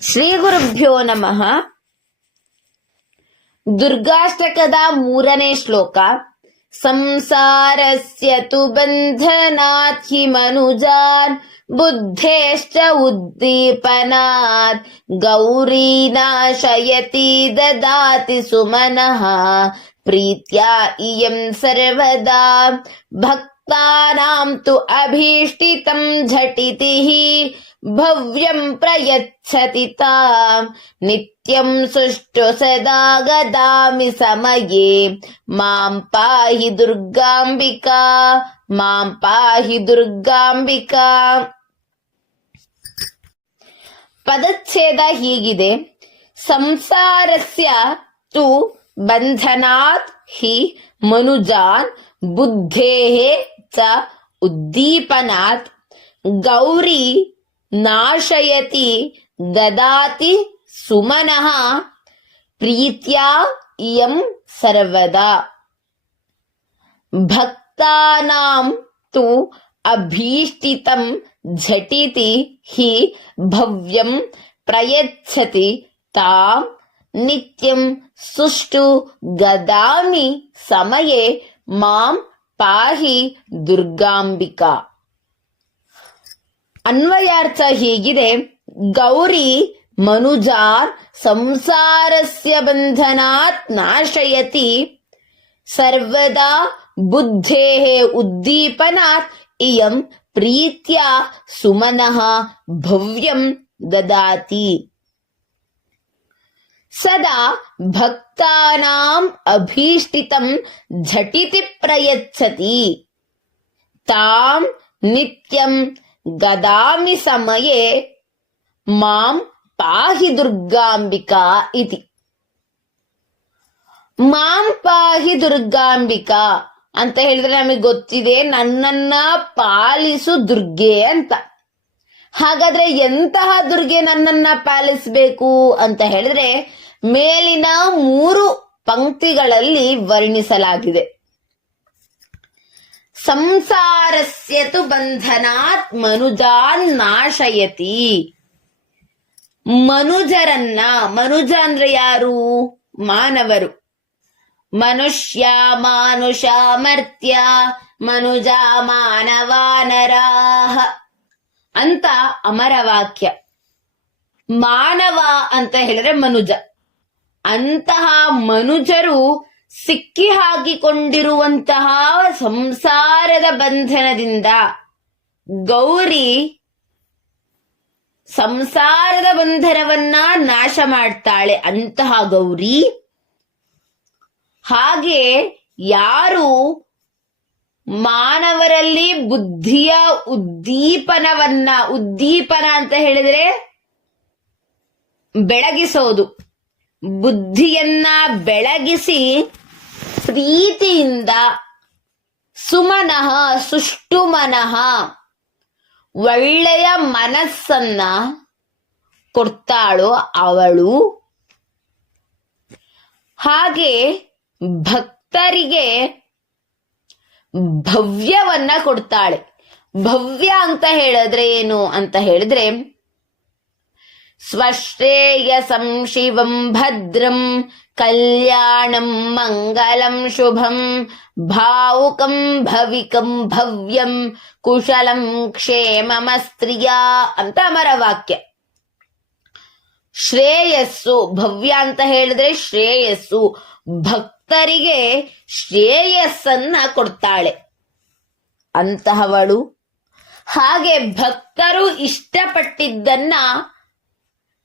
ಶ್ರೀ ಗುರುಭ್ಯೋ ನಮಃ. ದುರ್ಗಾಷ್ಟಕದ 3ನೇ ಶ್ಲೋಕ. ಸಂಸಾರಸ್ಯ ತು ಬಂಧನಾತ್ ಹಿ ಮನುಜಾನ್ ಬುದ್ಧೇಶ್ಚ ಉದ್ದೀಪನಾತ್ ಗೌರೀ ನಾಶಯತಿ ದದಾತಿ ಸುಮನಃ ಪ್ರೀತ್ಯಾ ಇಯಂ ಸರ್ವದಾ ಭಕ್ತಾನಾಂ ತು ಅಭೀಷ್ಟಿತಂ ಝಟಿತಿ ಭವ್ಯಂ ಪ್ರಯಚ್ಛತಿ ತಾಂ ನಿತ್ಯಂ ಸುಷ್ಟು ಸದಾ ಗದಾಮಿ ಸಮಯೇ ಮಾಂ ಪಾಹಿ ದುರ್ಗಾಂಬಿಕಾ ಮಾಂ ಪಾಹಿ ದುರ್ಗಾಂಬಿಕಾ. ಪದಚ್ಛೇದ ಹೀಗಿದೆ: ಸಂಸಾರಸ್ಯ ತು ಬಂಧನಾತ್ ಹಿ ಮನುಜಾನ್ ಬುದ್ಧೇಃ ಚ ಉದ್ದೀಪನಾತ್ ಗೌರಿ ನಾಶಯತಿ ದದಾತಿ ಸುಮನಃ ಪ್ರೀತ್ಯಾ ಇಯಂ ಸರ್ವದಾ ಭಕ್ತಾನಾಂ ತು ಅಭೀಷ್ಟಿತಂ ಝಟಿತಿ ಹಿ ಭವ್ಯಂ ಪ್ರಯಚ್ಛತಿ ತಾಂ ನಿತ್ಯಂ ಸುಷ್ಟು ಗದಾಮಿ ಸಮಯೇ ಮಾಂ ಪಾಹಿ ದುರ್ಗಾಂಬಿಕಾ. ಅನ್ವಯಾರ್ಥ ಹೀಗಿದೆ: ಗೌರಿ ಮನುಜಾನ್ ಸಂಸಾರಸ್ಯ ಬಂಧನಾತ್ ನಾಶಯತಿ ಸರ್ವದಾ ಬುದ್ಧೇಃ ಉದ್ದೀಪನಾತ್ ಇಯಂ ಪ್ರೀತ್ಯಾ ಸುಮನಃ ಭವ್ಯಂ ದದಾತಿ ಸದಾ ಭಕ್ತಾನಾಂ ಅಭೀಷ್ಟಿತಂ ಝಟಿತಿ ಪ್ರಯಚ್ಛತಿ ತಾಂ ನಿತ್ಯಂ ಗದಾಮಿ ಸಮಯೇ ಮಾಂ ಪಾಹಿ ದುರ್ಗಾಂಬಿಕಾ ಇತಿ. ಮಾಂ ಪಾಹಿ ದುರ್ಗಾಂಬಿಕಾ ಅಂತ ಹೇಳಿದ್ರೆ ನಮಗೆ ಗೊತ್ತಿದೆ, ನನ್ನನ್ನ ಪಾಲಿಸು ದುರ್ಗೆ ಅಂತ. ಹಾಗಾದ್ರೆ ಎಂತಹ ದುರ್ಗೆ ನನ್ನನ್ನ ಪಾಲಿಸಬೇಕು ಅಂತ ಹೇಳಿದ್ರೆ ಮೇಲಿನ 3 ಪಂಕ್ತಿಗಳಲ್ಲಿ ವರ್ಣಿಸಲಾಗಿದೆ. ಸಂಸಾರಸ್ಯ ತು ಬಂಧನಾತ್ ಮನುಜಾನ್ ನಾಶಯತಿ. ಮನುಜರನ್ನ, ಮನುಜ ಅಂದ್ರೆ ಯಾರು? ಮಾನವರು. ಮನುಷ್ಯ ಮಾನುಷ ಮರ್ತ್ಯ ಮನುಜ ಮಾನವಾನರಾಹ ಅಂತ ಅಮರವಾಕ್ಯ. ಮಾನವ ಅಂತ ಹೇಳಿದ್ರೆ ಮನುಜ. ಅಂತಹ ಮನುಜರು ಸಿಕ್ಕಿ ಹಾಕಿಕೊಂಡಿರುವಂತಹ ಸಂಸಾರದ ಬಂಧನದಿಂದ ಗೌರಿ ಸಂಸಾರದ ಬಂಧನವನ್ನ ನಾಶ ಮಾಡ್ತಾಳೆ. ಅಂತಹ ಗೌರಿ. ಹಾಗೆ ಯಾರು ಮಾನವರಲ್ಲಿ ಬುದ್ಧಿಯ ಉದ್ದೀಪನ ಅಂತ ಹೇಳಿದ್ರೆ ಬೆಳಗಿಸೋದು, ಬುದ್ಧಿಯನ್ನ ಬೆಳಗಿಸಿ ಪ್ರೀತಿಯಿಂದ ಸುಮನಃ ಸುಷ್ಟು ಮನಃ ಒಳ್ಳೆಯ ಮನಸ್ಸನ್ನ ಕೊಡ್ತಾಳೋ ಅವಳು. ಹಾಗೆ ಭಕ್ತರಿಗೆ ಭವ್ಯವನ್ನ ಕೊಡ್ತಾಳೆ. ಭವ್ಯ ಅಂತ ಹೇಳಿದ್ರೆ ಏನು ಅಂತ ಹೇಳಿದ್ರೆ ಸ್ವಶ್ರೇಯಸಂ ಶಿವಂ ಭದ್ರಂ ಕಲ್ಯಾಣಂ ಮಂಗಲಂ ಶುಭಂ ಭಾವುಕಂ ಭವಿಕಂ ಭವ್ಯಂ ಕುಶಲಂ ಕ್ಷೇಮಮಸ್ತ್ರಿಯಾ ಅಂತ ಅಮರವಾಕ್ಯ. ಶ್ರೇಯಸ್ಸು, ಭವ್ಯ ಅಂತ ಹೇಳಿದ್ರೆ ಶ್ರೇಯಸ್ಸು, ಭಕ್ತರಿಗೆ ಶ್ರೇಯಸ್ಸನ್ನ ಕೊಡ್ತಾಳೆ ಅಂತಹವಳು. ಹಾಗೆ ಭಕ್ತರು ಇಷ್ಟಪಟ್ಟಿದ್ದನ್ನ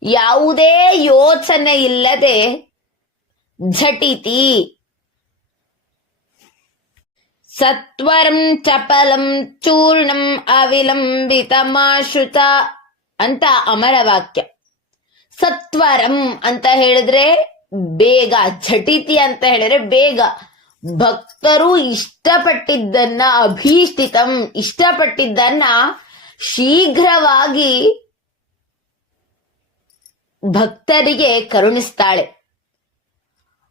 ಯಾವುದೇ ಯೋಚನೆ ಇಲ್ಲದೆ ಝಟಿತಿ ಸತ್ವರಂ ಚಪಲಂ ಚೂರ್ಣಂ ಅವಿಲಂಬಿತಮಾಶ್ರುತ ಅಂತ ಅಮರವಾಕ್ಯ. ಸತ್ವರಂ ಅಂತ ಹೇಳಿದ್ರೆ ಬೇಗ, ಝಟಿತಿ ಅಂತ ಹೇಳಿದ್ರೆ ಬೇಗ. ಭಕ್ತರು ಇಷ್ಟಪಟ್ಟಿದ್ದನ್ನ, ಅಭೀಷ್ಟಿತಂ ಇಷ್ಟಪಟ್ಟಿದ್ದನ್ನ ಶೀಘ್ರವಾಗಿ ಭಕ್ತರಿಗೆ ಕರುಣಿಸ್ತಾಳೆ.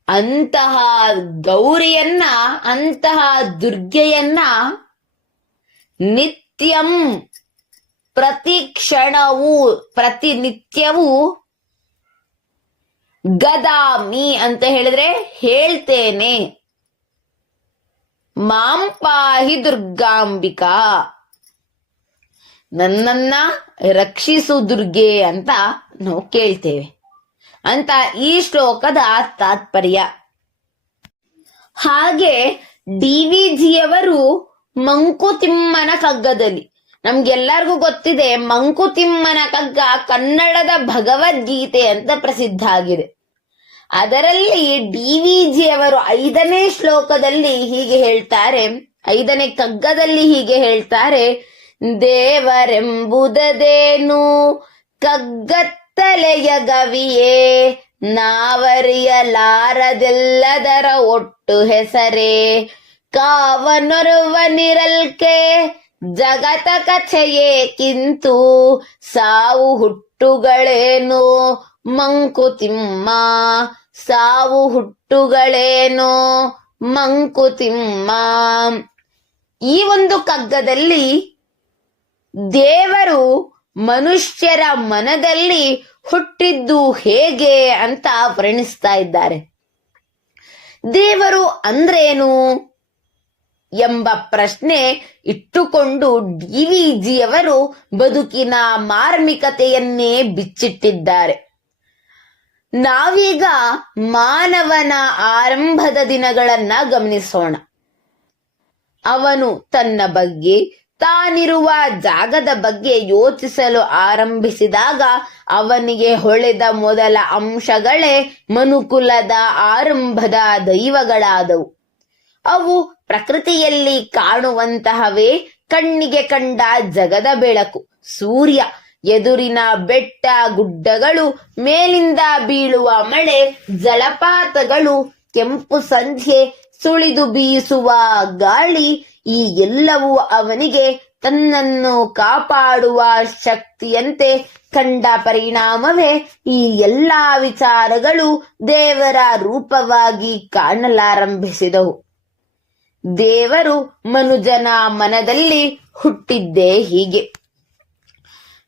ಅಂತಹ ಗೌರಿಯನ್ನ, ಅಂತಹ ದುರ್ಗೆಯನ್ನ ನಿತ್ಯಂ ಪ್ರತಿ ಕ್ಷಣವೂ ಪ್ರತಿನಿತ್ಯವೂ ಗದಾಮಿ ಅಂತ ಹೇಳಿದ್ರೆ ಹೇಳ್ತೇನೆ. ಮಾಂ ಪಾಹಿ ದುರ್ಗಾಂಬಿಕಾ, ನನ್ನನ್ನ ರಕ್ಷಿಸು ದುರ್ಗೆ ಅಂತ ನಾವು ಕೇಳ್ತೇವೆ ಅಂತ ಈ ಶ್ಲೋಕದ ತಾತ್ಪರ್ಯ. ಹಾಗೆ ಡಿವಿಜಿಯವರು ಮಂಕುತಿಮ್ಮನ ಕಗ್ಗದಲ್ಲಿ, ನಮ್ಗೆಲ್ಲರಿಗೂ ಗೊತ್ತಿದೆ ಮಂಕುತಿಮ್ಮನ ಕಗ್ಗ ಕನ್ನಡದ ಭಗವದ್ಗೀತೆ ಅಂತ ಪ್ರಸಿದ್ಧ ಆಗಿದೆ. ಅದರಲ್ಲಿ ಡಿವಿಜಿಯವರು 5ನೇ ಶ್ಲೋಕದಲ್ಲಿ ಹೀಗೆ ಹೇಳ್ತಾರೆ, 5ನೇ ಕಗ್ಗದಲ್ಲಿ ಹೀಗೆ ಹೇಳ್ತಾರೆ: ದೇವರೆಂಬುದೇನು ಕಗ್ಗತ್ತಲೆಯ ಗವಿಯೇ, ನಾವರಿಯಲಾರದೆಲ್ಲದರ ಒಟ್ಟು ಹೆಸರೇ, ಕಾವನೊರುವನಿರಲ್ಕೆ ಜಗತ ಕಥೆಯೇ ಕಿಂತು, ಸಾವು ಹುಟ್ಟುಗಳೇನು ಮಂಕುತಿಮ್ಮ, ಸಾವು ಹುಟ್ಟುಗಳೇನು ಮಂಕುತಿಮ್ಮ. ಈ ಒಂದು ಕಗ್ಗದಲ್ಲಿ ದೇವರು ಮನುಷ್ಯರ ಮನದಲ್ಲಿ ಹುಟ್ಟಿದ್ದು ಹೇಗೆ ಅಂತ ವರ್ಣಿಸ್ತಾ ಇದ್ದಾರೆ. ದೇವರು ಅಂದ್ರೇನು ಎಂಬ ಪ್ರಶ್ನೆ ಇಟ್ಟುಕೊಂಡು ಡಿವಿಜಿಯವರು ಬದುಕಿನ ಮಾರ್ಮಿಕತೆಯನ್ನೇ ಬಿಚ್ಚಿಟ್ಟಿದ್ದಾರೆ. ನಾವೀಗ ಮಾನವನ ಆರಂಭದ ದಿನಗಳನ್ನ ಗಮನಿಸೋಣ. ಅವನು ತನ್ನ ಬಗ್ಗೆ, ತಾನಿರುವ ಜಾಗದ ಬಗ್ಗೆ ಯೋಚಿಸಲು ಆರಂಭಿಸಿದಾಗ ಅವನಿಗೆ ಹೊಳೆದ ಮೊದಲ ಅಂಶಗಳೇ ಮನುಕುಲದ ಆರಂಭದ ದೈವಗಳಾದವು. ಅವು ಪ್ರಕೃತಿಯಲ್ಲಿ ಕಾಣುವಂತಹವೇ, ಕಣ್ಣಿಗೆ ಕಂಡ ಜಗದ ಬೆಳಕು, ಸೂರ್ಯ, ಎದುರಿನ ಬೆಟ್ಟ ಗುಡ್ಡಗಳು, ಮೇಲಿಂದ ಬೀಳುವ ಮಳೆ, ಜಲಪಾತಗಳು, ಕೆಂಪು ಸಂಧ್ಯೆ, ಸುಳಿದು ಬೀಸುವ ಗಾಳಿ, ಈ ಎಲ್ಲವೂ ಅವನಿಗೆ ತನ್ನನ್ನು ಕಾಪಾಡುವ ಶಕ್ತಿಯಂತೆ ಕಂಡ ಪರಿಣಾಮವೇ ಈ ಎಲ್ಲಾ ವಿಚಾರಗಳು ದೇವರ ರೂಪವಾಗಿ ಕಾಣಲಾರಂಭಿಸಿದವು. ದೇವರು ಮನುಜನ ಮನದಲ್ಲಿ ಹುಟ್ಟಿದ್ದೇ ಹೀಗೆ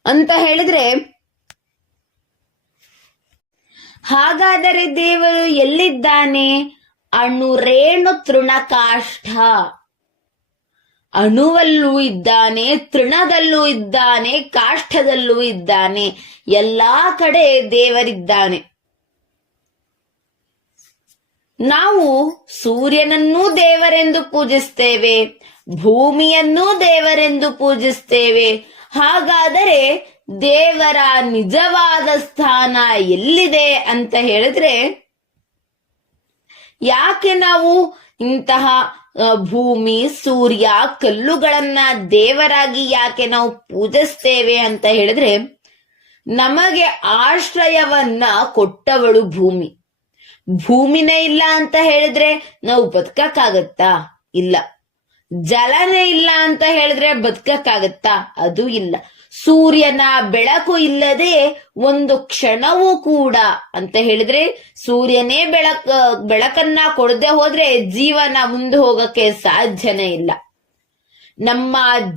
ಅಂತ ಹೇಳಿದ್ರೆ, ಹಾಗಾದರೆ ದೇವರು ಎಲ್ಲಿದ್ದಾನೆ? ಅಣುರೇಣು ತೃಣಕಾಷ್ಠ, ಅಣುವಲ್ಲೂ ಇದ್ದಾನೆ, ತೃಣದಲ್ಲೂ ಇದ್ದಾನೆ, ಕಾಷ್ಠದಲ್ಲೂ ಇದ್ದಾನೆ, ಎಲ್ಲಾ ಕಡೆ ದೇವರಿದ್ದಾನೆ. ನಾವು ಸೂರ್ಯನನ್ನೂ ದೇವರೆಂದು ಪೂಜಿಸ್ತೇವೆ, ಭೂಮಿಯನ್ನೂ ದೇವರೆಂದು ಪೂಜಿಸ್ತೇವೆ. ಹಾಗಾದರೆ ದೇವರ ನಿಜವಾದ ಸ್ಥಾನ ಎಲ್ಲಿದೆ ಅಂತ ಹೇಳಿದ್ರೆ, ಯಾಕೆ ನಾವು ಇಂತಹ ಭೂಮಿ, ಸೂರ್ಯ, ಕಲ್ಲುಗಳನ್ನ ದೇವರಾಗಿ ಯಾಕೆ ನಾವು ಪೂಜಿಸ್ತೇವೆ ಅಂತ ಹೇಳಿದ್ರೆ, ನಮಗೆ ಆಶ್ರಯವನ್ನ ಕೊಟ್ಟವಳು ಭೂಮಿ. ಭೂಮಿನೇ ಇಲ್ಲ ಅಂತ ಹೇಳಿದ್ರೆ ನಾವು ಬದುಕಕ್ಕಾಗತ್ತಾ? ಇಲ್ಲ. ಜಲನೇ ಇಲ್ಲ ಅಂತ ಹೇಳಿದ್ರೆ ಬದುಕಕ್ಕಾಗತ್ತಾ? ಅದು ಇಲ್ಲ. ಸೂರ್ಯನ ಬೆಳಕು ಇಲ್ಲದೆ ಒಂದು ಕ್ಷಣವೂ ಕೂಡ ಅಂತ ಹೇಳಿದ್ರೆ, ಸೂರ್ಯನೇ ಬೆಳಕನ್ನ ಕೊಡದೆ ಹೋದ್ರೆ ಜೀವನ ಮುಂದೆ ಹೋಗಕ್ಕೆ ಸಾಧ್ಯನೇ ಇಲ್ಲ. ನಮ್ಮ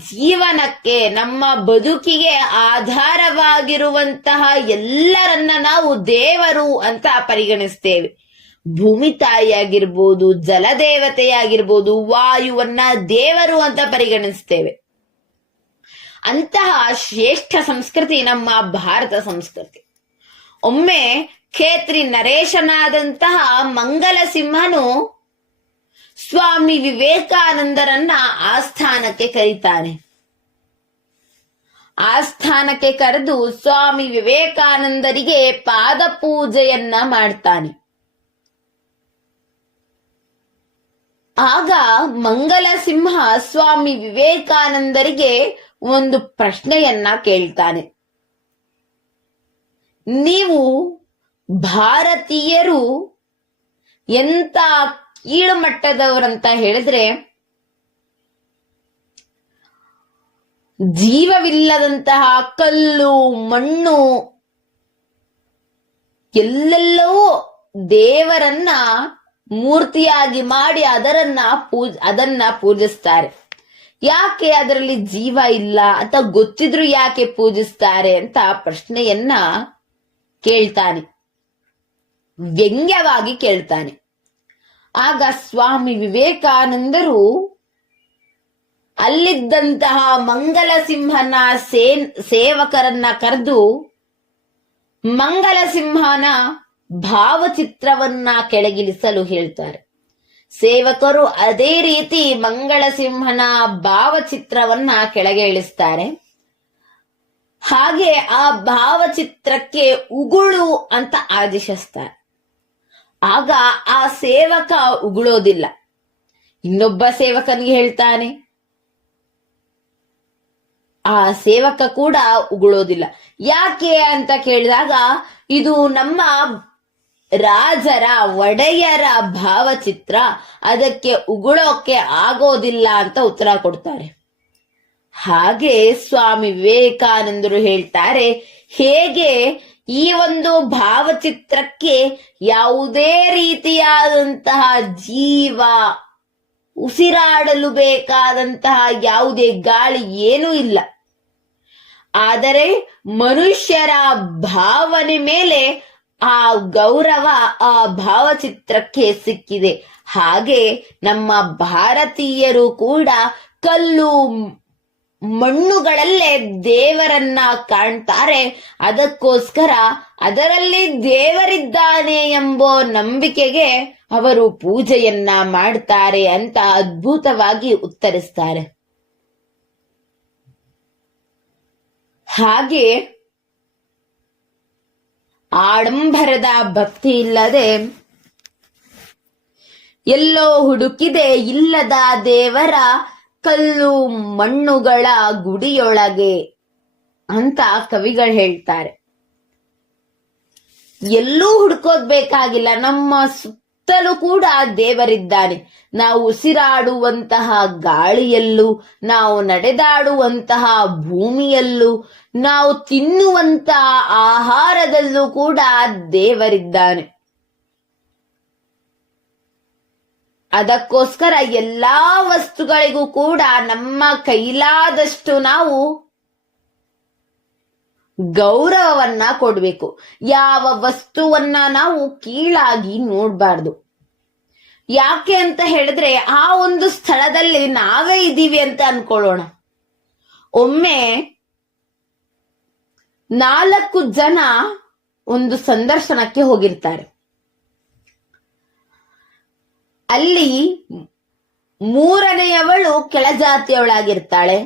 ಜೀವನಕ್ಕೆ, ನಮ್ಮ ಬದುಕಿಗೆ ಆಧಾರವಾಗಿರುವಂತಹ ಎಲ್ಲರನ್ನ ನಾವು ದೇವರು ಅಂತ ಪರಿಗಣಿಸ್ತೇವೆ. ಭೂಮಿ ತಾಯಿಯಾಗಿರ್ಬೋದು, ಜಲದೇವತೆಯಾಗಿರ್ಬೋದು, ವಾಯುವನ್ನ ದೇವರು ಅಂತ ಪರಿಗಣಿಸ್ತೇವೆ. ಅಂತಹ ಶ್ರೇಷ್ಠ ಸಂಸ್ಕೃತಿ ನಮ್ಮ ಭಾರತ ಸಂಸ್ಕೃತಿ. ಒಮ್ಮೆ ಖೇತ್ರಿ ನರೇಶನಾದಂತಹ ಮಂಗಲ ಸಿಂಹನು ಸ್ವಾಮಿ ವಿವೇಕಾನಂದರನ್ನ ಆಸ್ಥಾನಕ್ಕೆ ಕರೀತಾನೆ. ಆಸ್ಥಾನಕ್ಕೆ ಕರೆದು ಸ್ವಾಮಿ ವಿವೇಕಾನಂದರಿಗೆ ಪಾದ ಪೂಜೆಯನ್ನ ಮಾಡ್ತಾನೆ. ಆಗ ಮಂಗಲ ಸಿಂಹ ಸ್ವಾಮಿ ವಿವೇಕಾನಂದರಿಗೆ ಒಂದು ಪ್ರಶ್ನೆಯನ್ನ ಕೇಳ್ತಾನೆ. ನೀವು ಭಾರತೀಯರು ಎಂತ ಕೀಳು ಮಟ್ಟದವರಂತ ಹೇಳಿದ್ರೆ, ಜೀವವಿಲ್ಲದಂತಹ ಕಲ್ಲು, ಮಣ್ಣು ಎಲ್ಲೆಲ್ಲವೂ ದೇವರನ್ನ ಮೂರ್ತಿಯಾಗಿ ಮಾಡಿ ಅದನ್ನ ಪೂಜಿಸ್ತಾರೆ. ಯಾಕೆ ಅದರಲ್ಲಿ ಜೀವ ಇಲ್ಲ ಅಂತ ಗೊತ್ತಿದ್ರು ಯಾಕೆ ಪೂಜಿಸ್ತಾರೆ ಅಂತ ಪ್ರಶ್ನೆಯನ್ನ ಕೇಳ್ತಾನೆ. ವ್ಯಂಗ್ಯವಾಗಿ ಕೇಳ್ತಾನೆ. ಆಗ ಸ್ವಾಮಿ ವಿವೇಕಾನಂದರು ಅಲ್ಲಿದ್ದಂತಹ ಮಂಗಲಸಿಂಹನ ಸೇವಕರನ್ನ ಕರೆದು ಮಂಗಲಸಿಂಹನ ಭಾವಚಿತ್ರವನ್ನ ಕೆಳಗಿಳಿಸಲು ಹೇಳ್ತಾರೆ. ಸೇವಕರು ಅದೇ ರೀತಿ ಮಂಗಳಸಿಂಹನ ಭಾವಚಿತ್ರವನ್ನ ಕೆಳಗೆ ಇಳಿಸ್ತಾರೆ. ಹಾಗೆ ಆ ಭಾವಚಿತ್ರಕ್ಕೆ ಉಗುಳು ಅಂತ ಆದೇಶಿಸ್ತಾರೆ. ಆಗ ಆ ಸೇವಕ ಉಗುಳೋದಿಲ್ಲ. ಇನ್ನೊಬ್ಬ ಸೇವಕನಿಗೆ ಹೇಳ್ತಾನೆ, ಆ ಸೇವಕ ಕೂಡ ಉಗುಳೋದಿಲ್ಲ. ಯಾಕೆ ಅಂತ ಕೇಳಿದಾಗ, ಇದು ನಮ್ಮ ರಾಜರ ಒಡೆಯರ ಭಾವಚಿತ್ರ, ಅದಕ್ಕೆ ಉಗುಳೋಕೆ ಆಗೋದಿಲ್ಲ ಅಂತ ಉತ್ತರ ಕೊಡ್ತಾರೆ. ಹಾಗೆ ಸ್ವಾಮಿ ವಿವೇಕಾನಂದರು ಹೇಳ್ತಾರೆ, ಹೇಗೆ ಈ ಒಂದು ಭಾವಚಿತ್ರಕ್ಕೆ ಯಾವುದೇ ರೀತಿಯಾದಂತಹ ಜೀವ, ಉಸಿರಾಡಲು ಬೇಕಾದಂತಹ ಯಾವುದೇ ಗಾಳಿ ಏನೂ ಇಲ್ಲ, ಆದರೆ ಮನುಷ್ಯರ ಭಾವನೆ ಮೇಲೆ ಆ ಗೌರವ ಆ ಭಾವಚಿತ್ರಕ್ಕೆ ಸಿಕ್ಕಿದೆ. ಹಾಗೆ ನಮ್ಮ ಭಾರತೀಯರು ಕೂಡ ಕಲ್ಲು ಮಣ್ಣುಗಳಲ್ಲೇ ದೇವರನ್ನ ಕಾಣ್ತಾರೆ. ಅದಕ್ಕೋಸ್ಕರ ಅದರಲ್ಲಿ ದೇವರಿದ್ದಾನೆ ಎಂಬ ನಂಬಿಕೆಗೆ ಅವರು ಪೂಜೆಯನ್ನ ಮಾಡ್ತಾರೆ ಅಂತ ಅದ್ಭುತವಾಗಿ ಉತ್ತರಿಸ್ತಾರೆ. ಹಾಗೆ ಆಡಂಬರದ ಭಕ್ತಿ ಇಲ್ಲದೆ ಎಲ್ಲೋ ಹುಡುಕಿದೆ ಇಲ್ಲದ ದೇವರ ಕಲ್ಲು ಮಣ್ಣುಗಳ ಗುಡಿಯೊಳಗೆ ಅಂತ ಕವಿಗಳು ಹೇಳ್ತಾರೆ. ಎಲ್ಲೂ ಹುಡುಕೋದ್ ಬೇಕಾಗಿಲ್ಲ, ನಮ್ಮ ಸುತ್ತಲೂ ಕೂಡ ದೇವರಿದ್ದಾನೆ. ನಾವು ಉಸಿರಾಡುವಂತಹ ಗಾಳಿಯಲ್ಲೂ, ನಾವು ನಡೆದಾಡುವಂತಹ ಭೂಮಿಯಲ್ಲೂ, ನಾವು ತಿನ್ನುವಂತಹ ಆಹಾರದಲ್ಲೂ ಕೂಡ ದೇವರಿದ್ದಾನೆ. ಅದಕ್ಕೋಸ್ಕರ ಎಲ್ಲಾ ವಸ್ತುಗಳಿಗೂ ಕೂಡ ನಮ್ಮ ಕೈಲಾದಷ್ಟು ನಾವು ಗೌರವವನ್ನ ಕೊಡ್ಬೇಕು. ಯಾವ ವಸ್ತುವನ್ನ ನಾವು ಕೀಳಾಗಿ ನೋಡ್ಬಾರ್ದು. ಯಾಕೆ ಅಂತ ಹೇಳಿದ್ರೆ, ಆ ಒಂದು ಸ್ಥಳದಲ್ಲಿ ನಾವೇ ಇದ್ದೀವಿ ಅಂತ ಅನ್ಕೊಳ್ಳೋಣ. ಒಮ್ಮೆ 4 ಜನ ಒಂದು ಸಂದರ್ಶನಕ್ಕೆ ಹೋಗಿರ್ತಾರೆ. ಅಲ್ಲಿ 3ನೇಯವಳು ಕೆಳಜಾತಿಯವಳಾಗಿರ್ತಾಳೆ.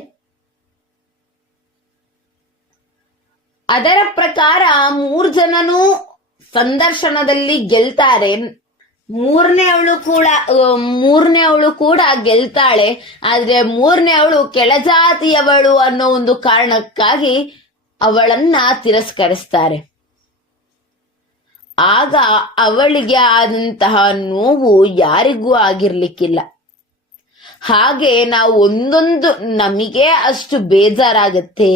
ಅದರ ಪ್ರಕಾರ 3 ಜನನೂ ಸಂದರ್ಶನದಲ್ಲಿ ಗೆಲ್ತಾರೆ. 3ನೇಯವಳು ಕೂಡ ಗೆಲ್ತಾಳೆ. ಆದ್ರೆ 3ನೇಯವಳು ಕೆಳಜಾತಿಯವಳು ಅನ್ನೋ ಒಂದು ಕಾರಣಕ್ಕಾಗಿ ಅವಳನ್ನ ತಿರಸ್ಕರಿಸ್ತಾರೆ. ಆಗ ಅವಳಿಗೆ ಆದಂತಹ ನೋವು ಯಾರಿಗೂ ಆಗಿರ್ಲಿಕ್ಕಿಲ್ಲ. ಹಾಗೆ ನಾವು ಒಂದೊಂದು ನಮಗೆ ಅಷ್ಟು ಬೇಜಾರಾಗತ್ತೆ.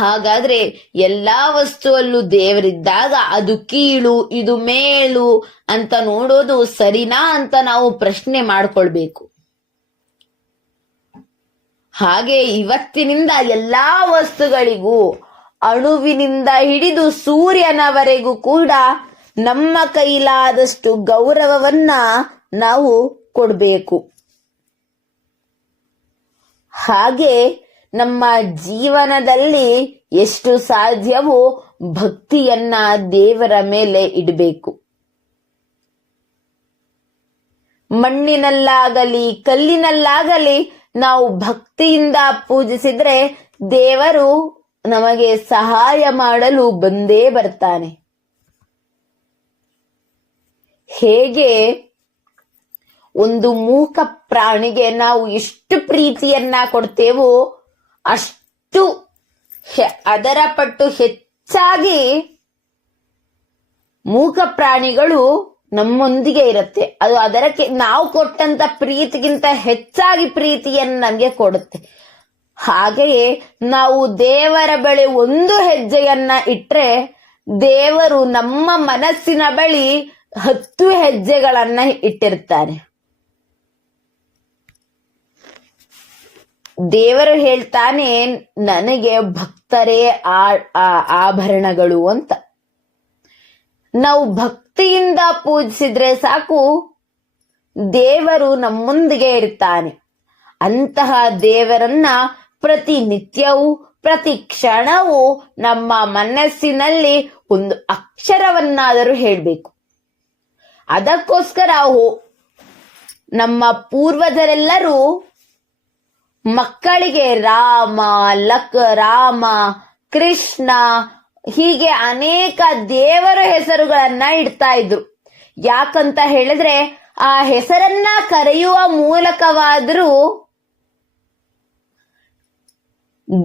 ಹಾಗಾದ್ರೆ ಎಲ್ಲಾ ವಸ್ತುವಲ್ಲೂ ದೇವರಿದ್ದಾಗ ಅದು ಕೀಳು ಇದು ಮೇಲು ಅಂತ ನೋಡೋದು ಸರಿನಾ ಅಂತ ನಾವು ಪ್ರಶ್ನೆ ಮಾಡ್ಕೊಳ್ಬೇಕು. ಹಾಗೆ ಇವತ್ತಿನಿಂದ ಎಲ್ಲಾ ವಸ್ತುಗಳಿಗೂ, ಅಣುವಿನಿಂದ ಹಿಡಿದು ಸೂರ್ಯನವರೆಗೂ ಕೂಡ ನಮ್ಮ ಕೈಲಾದಷ್ಟು ಗೌರವವನ್ನ ನಾವು ಕೊಡಬೇಕು. ಹಾಗೆ ನಮ್ಮ ಜೀವನದಲ್ಲಿ ಎಷ್ಟು ಸಾಧ್ಯವೋ ಭಕ್ತಿಯನ್ನ ದೇವರ ಮೇಲೆ ಇಡಬೇಕು. ಮಣ್ಣಿನಲ್ಲಾಗಲಿ ಕಲ್ಲಿನಲ್ಲಾಗಲಿ ನಾವು ಭಕ್ತಿಯಿಂದ ಪೂಜಿಸಿದ್ರೆ ದೇವರು ನಮಗೆ ಸಹಾಯ ಮಾಡಲು ಬಂದೇ ಬರ್ತಾನೆ. ಹೇಗೆ ಒಂದು ಮೂಕ ಪ್ರಾಣಿಗೆ ನಾವು ಎಷ್ಟು ಪ್ರೀತಿಯನ್ನ ಕೊಡ್ತೇವೋ ಅಷ್ಟು ಅದರ ಪಟ್ಟು ಹೆಚ್ಚಾಗಿ ಮೂಕ ಪ್ರಾಣಿಗಳು ನಮ್ಮೊಂದಿಗೆ ಇರುತ್ತೆ. ಅದು ಅದಕ್ಕೆ ನಾವು ಕೊಟ್ಟಂತ ಪ್ರೀತಿಗಿಂತ ಹೆಚ್ಚಾಗಿ ಪ್ರೀತಿಯನ್ನು ನಮಗೆ ಕೊಡುತ್ತೆ. ಹಾಗೆಯೇ ನಾವು ದೇವರ ಬಳಿ ಒಂದು ಹೆಜ್ಜೆಯನ್ನ ಇಟ್ರೆ ದೇವರು ನಮ್ಮ ಮನಸ್ಸಿನ ಬಳಿ 10 ಹೆಜ್ಜೆಗಳನ್ನ ಇಟ್ಟಿರ್ತಾರೆ. ದೇವರು ಹೇಳ್ತಾನೆ, ನನಗೆ ಭಕ್ತರೇ ಆಭರಣಗಳು ಅಂತ. ನಾವು ಭಕ್ತಿಯಿಂದ ಪೂಜಿಸಿದ್ರೆ ಸಾಕು, ದೇವರು ನಮ್ಮೊಂದಿಗೆ ಇರ್ತಾನೆ. ಅಂತಹ ದೇವರನ್ನ ಪ್ರತಿನಿತ್ಯವೂ ಪ್ರತಿ ಕ್ಷಣವೂ ನಮ್ಮ ಮನಸ್ಸಿನಲ್ಲಿ ಒಂದು ಅಕ್ಷರವನ್ನಾದರೂ ಹೇಳಬೇಕು. ಅದಕ್ಕೋಸ್ಕರ ನಮ್ಮ ಪೂರ್ವಜರೆಲ್ಲರೂ ಮಕ್ಕಳಿಗೆ ರಾಮ, ರಾಮ, ಕೃಷ್ಣ ಹೀಗೆ ಅನೇಕ ದೇವರ ಹೆಸರುಗಳನ್ನ ಇಡ್ತಾ ಇದ್ರು. ಯಾಕಂತ ಹೇಳಿದ್ರೆ ಆ ಹೆಸರನ್ನ ಕರೆಯುವ ಮೂಲಕವಾದರೂ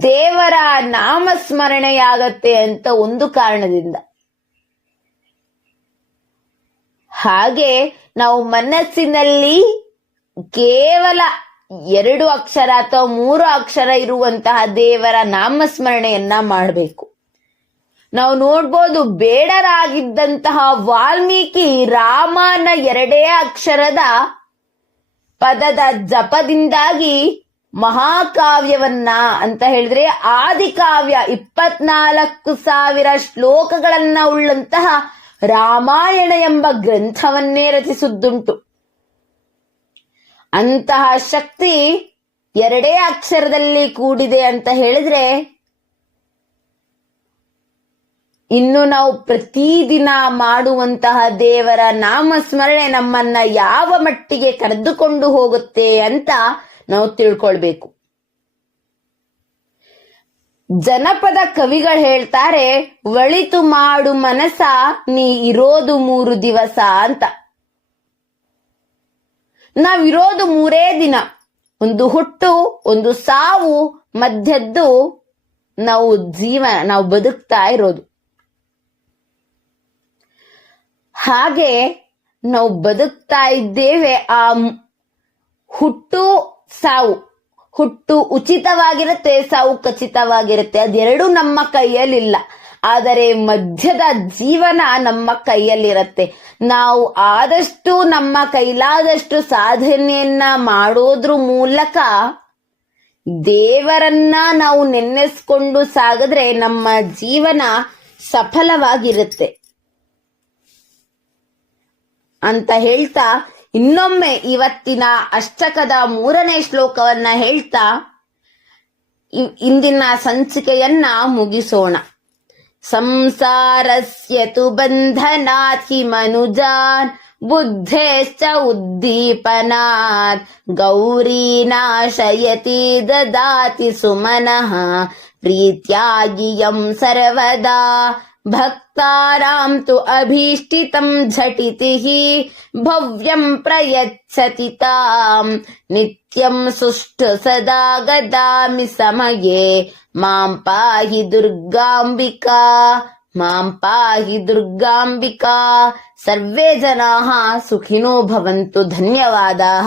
ದೇವರ ನಾಮಸ್ಮರಣೆಯಾಗತ್ತೆ ಅಂತ ಒಂದು ಕಾರಣದಿಂದ. ಹಾಗೆ ನಾವು ಮನಸ್ಸಿನಲ್ಲಿ ಕೇವಲ 2 ಅಕ್ಷರ ಅಥವಾ 3 ಅಕ್ಷರ ಇರುವಂತಹ ದೇವರ ನಾಮಸ್ಮರಣೆಯನ್ನ ಮಾಡಬೇಕು. ನಾವು ನೋಡ್ಬೋದು, ಬೇಡರಾಗಿದ್ದಂತಹ ವಾಲ್ಮೀಕಿ ರಾಮನ 2 ಅಕ್ಷರದ ಪದದ ಜಪದಿಂದಾಗಿ ಮಹಾಕಾವ್ಯವನ್ನ ಅಂತ ಹೇಳಿದ್ರೆ ಆದಿಕಾವ್ಯ 24,000 ಶ್ಲೋಕಗಳನ್ನ ಉಳ್ಳಂತಹ ರಾಮಾಯಣ ಎಂಬ ಗ್ರಂಥವನ್ನೇ ರಚಿಸುವುದುಂಟು. ಅಂತಹ ಶಕ್ತಿ 2 ಅಕ್ಷರದಲ್ಲಿ ಕೂಡಿದೆ ಅಂತ ಹೇಳಿದ್ರೆ, ಇನ್ನು ನಾವು ಪ್ರತಿದಿನ ಮಾಡುವಂತಹ ದೇವರ ನಾಮಸ್ಮರಣೆ ನಮ್ಮನ್ನ ಯಾವ ಮಟ್ಟಿಗೆ ಕರೆದುಕೊಂಡು ಹೋಗುತ್ತೆ ಅಂತ ನಾವು ತಿಳ್ಕೊಳ್ಬೇಕು. ಜನಪದ ಕವಿಗಳು ಹೇಳ್ತಾರೆ, ಒಳಿತು ಮಾಡು ಮನಸ ನೀ ಇರೋದು 3 ದಿವಸ ಅಂತ. ನಾವಿರೋದು 3 ದಿನ, ಒಂದು ಹುಟ್ಟು, ಒಂದು ಸಾವು, ಮಧ್ಯದ್ದು ನಾವು ಬದುಕ್ತಾ ಇರೋದು. ಹಾಗೆ ನಾವು ಬದುಕ್ತಾ ಇದ್ದೇವೆ. ಆ ಹುಟ್ಟು ಸಾವು, ಹುಟ್ಟು ಉಚಿತವಾಗಿರುತ್ತೆ, ಸಾವು ಖಚಿತವಾಗಿರುತ್ತೆ. ಅದೆರಡು ನಮ್ಮ ಕೈಯಲ್ಲಿಲ್ಲ. ಆದರೆ ಮಧ್ಯದ ಜೀವನ ನಮ್ಮ ಕೈಯಲ್ಲಿರುತ್ತೆ. ನಾವು ಆದಷ್ಟು ನಮ್ಮ ಕೈಲಾದಷ್ಟು ಸಾಧನೆಯನ್ನ ಮಾಡೋದ್ರ ಮೂಲಕ ದೇವರನ್ನ ನಾವು ನೆನೆಸ್ಕೊಂಡು ಸಾಗಿದ್ರೆ ನಮ್ಮ ಜೀವನ ಸಫಲವಾಗಿರುತ್ತೆ ಅಂತ ಹೇಳ್ತಾ, ಇನ್ನೊಮ್ಮೆ ಇವತ್ತಿನ ಅಷ್ಟಕದ 3ನೇ ಶ್ಲೋಕವನ್ನ ಹೇಳ್ತಾ ಇಂದಿನ ಸಂಚಿಕೆಯನ್ನ ಮುಗಿಸೋಣ. ಸಂಸಾರಸ್ಯ ತು ಬಂಧನಾತ್ ಹಿ ಮನುಜಾನ್ ಬುದ್ಧೇಶ್ಚ ಉದ್ದೀಪನಾತ್ ಗೌರೀ ನಾಶಯತಿ ದದಾತಿ ಸುಮನಃ ಪ್ರೀತ್ಯಾಗಿಯಂ ಸರ್ವದಾ ಭಕ್ತಾನಾಂ ತು ಅಭೀಷ್ಟಿತಂ ಝಟಿತಿಃ ಭವ್ಯಂ ಪ್ರಯಚ್ಛತಿ ತಾಂ ನಿತ್ಯಂ ಸುಷ್ಠು ಸದಾ ಗದಾಮಿ ಸಮಯೇ ಮಾಂ ಪಾಹಿ ದುರ್ಗಾಂಬಿಕಾ ಮಾಂ ಪಾಹಿ ದುರ್ಗಾಂಬಿಕಾ. ಸರ್ವೇ ಜನಾಃ ಸುಖಿನೋ ಭವಂತು. ಧನ್ಯವಾದಾಃ.